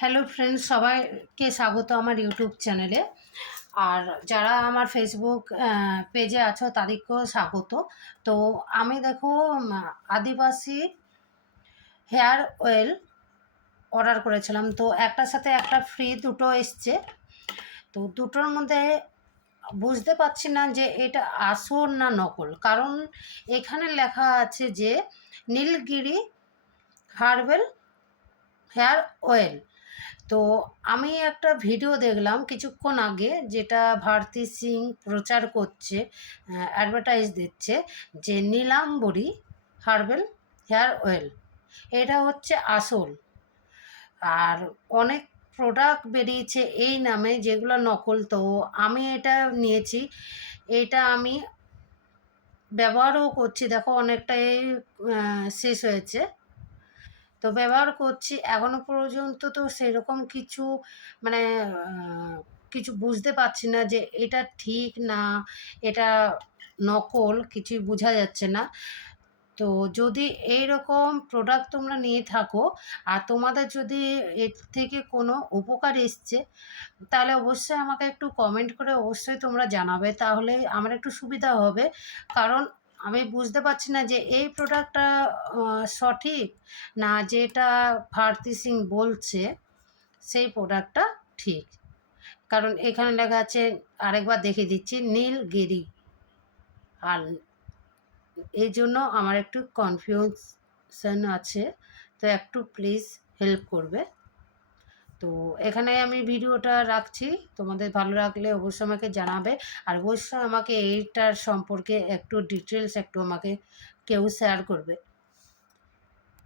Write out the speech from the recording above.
Hello friends, সবাইকে স্বাগত আমার ইউটিউব চ্যানেলে। আর যারা আমার ফেসবুক পেজে আছো তাদেরকেও স্বাগত। তো আমি দেখো আদিবাসী হেয়ার অয়েল অর্ডার করেছিলাম, তো একটার সাথে একটা ফ্রি দুটো এসছে। তো দুটোর মধ্যে বুঝতে পারছি না যে এটা আসল না নকল, কারণ এখানে লেখা আছে যে নীলগিরি হার্বাল হেয়ার অয়েল। তো আমি একটা ভিডিও দেখলাম কিছুক্ষণ আগে, যেটা ভারতী সিং প্রচার করছে, অ্যাডভার্টাইজ দিচ্ছে যে নীলাম্বরী হার্বাল হেয়ার অয়েল এটা হচ্ছে আসল। আর অনেক প্রোডাক্ট বেরিয়েছে এই নামে যেগুলো নকল। তো আমি এটা নিয়েছি, এটা আমি ব্যবহারও করছি, দেখো অনেকটাই শেষ হয়েছে। তো ব্যবহার করছি এখনো পর্যন্ত, তো সেরকম কিছু মানে কিছু বুঝতে পারছি না যে এটা ঠিক না এটা নকল, কিছুই বোঝা যাচ্ছে না। তো যদি এই রকম প্রোডাক্ট তোমরা নিয়ে থাকো আর তোমাদের যদি এর থেকে কোনো উপকার এসছে, তাহলে অবশ্যই আমাকে একটু কমেন্ট করে অবশ্যই তোমরা জানাবে, তাহলে আমার একটু সুবিধা হবে। কারণ আমি বুঝতে পারছি না যে এই প্রোডাক্টটা সঠিক না, যেটা ভারতী সিং বলছে সেই প্রোডাক্টটা ঠিক। কারণ এখানে লেখা আছে, আরেকবার দেখিয়ে দিচ্ছি, নীলগিরি। আর এই জন্য আমার একটু কনফিউশন আছে, তো একটু প্লিজ হেল্প করবে। তো এখানে আমি ভিডিওটা রাখছি, তোমাদের ভালো লাগলে অবশ্যই আমাকে জানাবে। আর অবশ্যই আমাকে এইটার সম্পর্কে একটু ডিটেলস একটু আমাকে কেউ শেয়ার করবে।